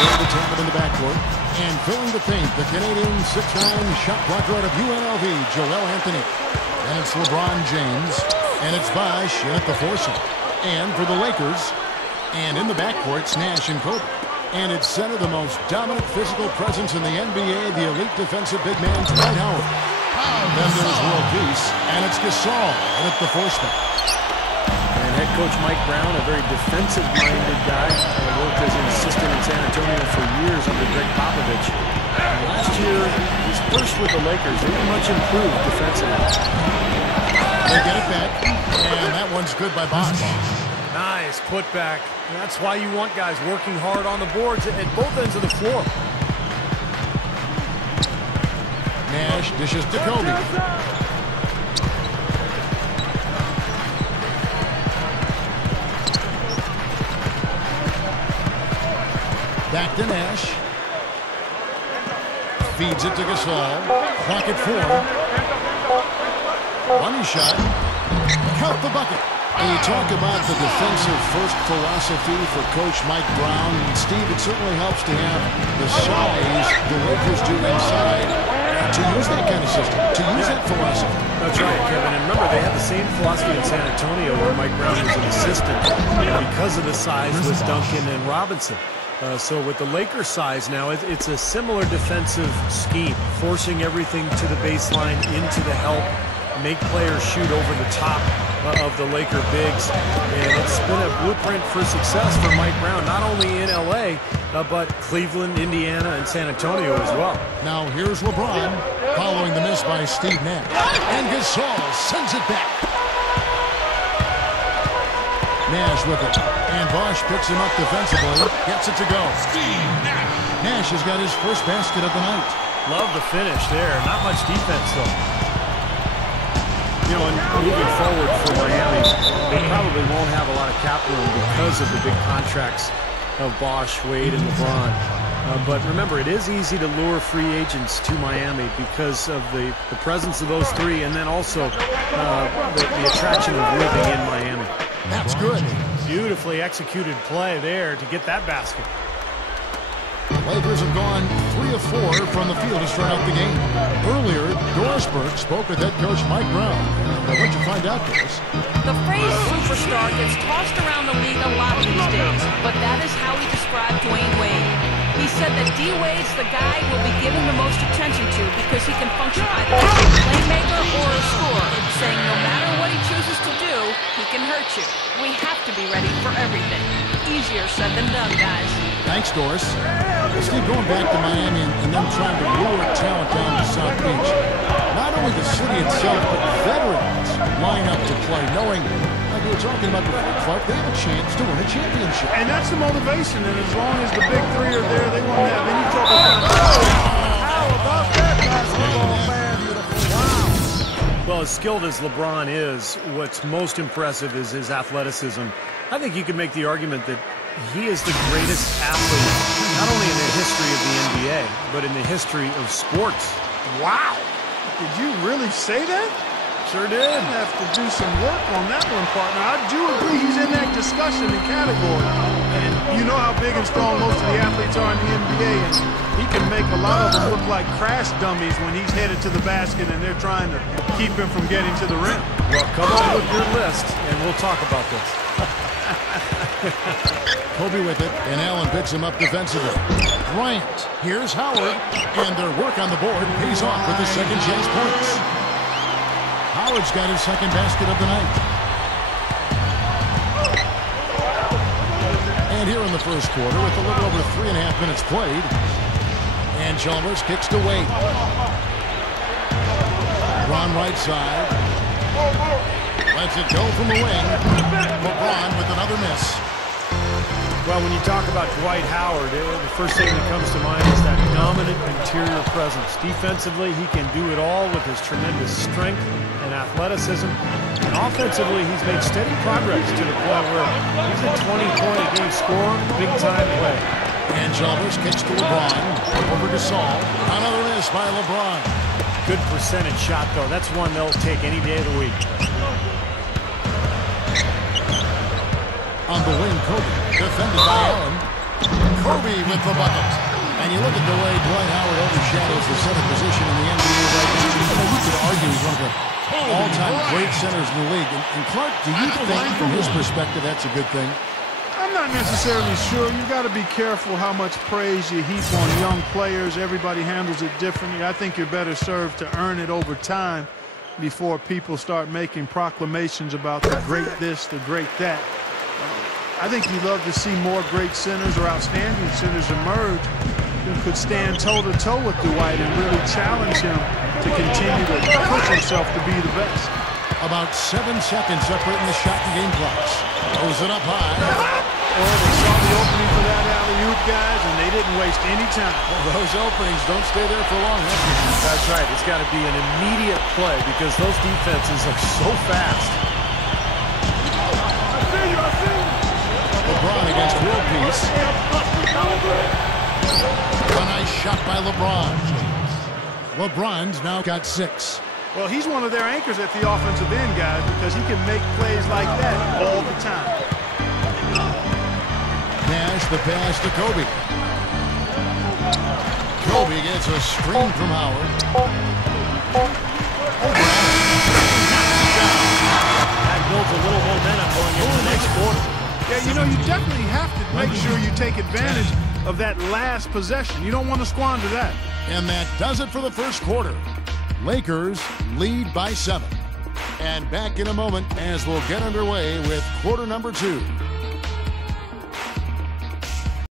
ready to tap it in the backcourt. And filling the paint, the Canadian 6'9" shot blocker out of UNLV, Joel Anthony. And it's LeBron James. And it's Bosh in at the foursome. And for the Lakers, and in the backcourt, Nash and Kobe. And it's center, the most dominant physical presence in the NBA, the elite defensive big man, Dwight Howard. Then there's world peace, and it's Gasol in at the foursome. And head coach Mike Brown, a very defensive-minded guy, worked as an assistant in San Antonio for years under Greg Popovich. Last year, he's first with the Lakers. They were much improved defensively. They get it back, and that one's good by Bosh. Nice putback. That's why you want guys working hard on the boards at both ends of the floor. Nash dishes to Kobe. Back to Nash. Feeds it to Gasol. Clock at 4. Money shot. Count the bucket. And you talk about the defensive first philosophy for Coach Mike Brown. And Steve, it certainly helps to have the size the Lakers do inside to use that kind of system, to use that philosophy. That's right, Kevin. And remember, they had the same philosophy in San Antonio where Mike Brown was an assistant. Because of the size with Duncan and Robinson. So with the Lakers size now, it's a similar defensive scheme, forcing everything to the baseline, into the help, make players shoot over the top of the Laker bigs. And it's been a blueprint for success for Mike Brown, not only in L.A., but Cleveland, Indiana, and San Antonio as well. Now here's LeBron, following the miss by Steve Nash. And Gasol sends it back. Nash with it. And Bosh picks him up defensively. Gets it to go. Nash has got his first basket of the night. Love the finish there. Not much defense, though. You know, and moving forward for Miami, they probably won't have a lot of cap room because of the big contracts of Bosh, Wade, and LeBron. But remember, it is easy to lure free agents to Miami because of the presence of those three, and then also the attraction of living in Miami. That's good. Beautifully executed play there to get that basket. Lakers have gone 3 of 4 from the field to start out the game. Earlier, Dorsberg spoke with head coach Mike Brown. What'd you find out, Doris? The phrase superstar gets tossed around the league a lot these days, but that is how he described Dwayne Wade. He said that D-Wade's the guy we'll be giving the most attention to because he can function either as a playmaker or a scorer, saying no matter what he chooses to do, he can hurt you. We have to be ready for everything. Easier said than done, guys. Thanks, Doris. Steve, going back to Miami and then trying to lure talent down to South Beach. Not only the city itself, but veterans line up to play, knowing, like we were talking about before, Clark, they have a chance to win a championship. And that's the motivation, and as long as the big three are there, they won't have any trouble. How about that basketball fan? Wow. Well, as skilled as LeBron is, what's most impressive is his athleticism. I think you could make the argument that he is the greatest athlete, not only in the history of the NBA, but in the history of sports. Wow. Did you really say that? Sure did. I have to do some work on that one, partner. I do agree he's in that discussion and category. And you know how big and strong most of the athletes are in the NBA, and he can make a lot of them look like crash dummies when he's headed to the basket and they're trying to keep him from getting to the rim. Well, come on with your list, and we'll talk about this. Kobe with it, and Allen picks him up defensively. Bryant, here's Howard, and their work on the board pays off with the second chance points. Howard's got his second basket of the night. And here in the first quarter, with a little over 3.5 minutes played, and Chalmers kicks to Wade. LeBron right side. Lets it go from the wing. LeBron with another miss. Well, when you talk about Dwight Howard, the first thing that comes to mind is that dominant interior presence. Defensively, he can do it all with his tremendous strength and athleticism. And offensively, he's made steady progress to the point where he's a 20-point-a-game scorer, big-time play. And Chalmers kicks to LeBron. Over to Saul. Another miss by LeBron. Good percentage shot, though. That's one they'll take any day of the week. On the wing, Kobe, defended by Allen. Kobe with the bucket. And you look at the way Dwight Howard overshadows the center position in the NBA right now. You could argue he's one of the all-time great centers in the league. And Clark, do you think, from his perspective, that's a good thing? I'm not necessarily sure. You got to be careful how much praise you heap on young players. Everybody handles it differently. I think you're better served to earn it over time before people start making proclamations about the great this, the great that. I think you'd love to see more great centers or outstanding centers emerge who could stand toe-to-toe with Dwight and really challenge him to continue to push himself to be the best. About 7 seconds separating the shot and game clocks. Throws it up high. Oh, they saw the opening for that alley-oop, guys, and they didn't waste any time. Well, those openings don't stay there for long. That's right. It's got to be an immediate play because those defenses are so fast. LeBron against World Peace. A nice shot by LeBron. LeBron's now got 6. Well, he's one of their anchors at the offensive end, guys, because he can make plays like that all the time. Nash the pass to Kobe. Kobe gets a screen from Howard. That builds a little momentum going into the next quarter. Yeah, you know, you definitely have to make sure you take advantage of that last possession. You don't want to squander that. And that does it for the first quarter. Lakers lead by 7. And back in a moment as we'll get underway with quarter number 2.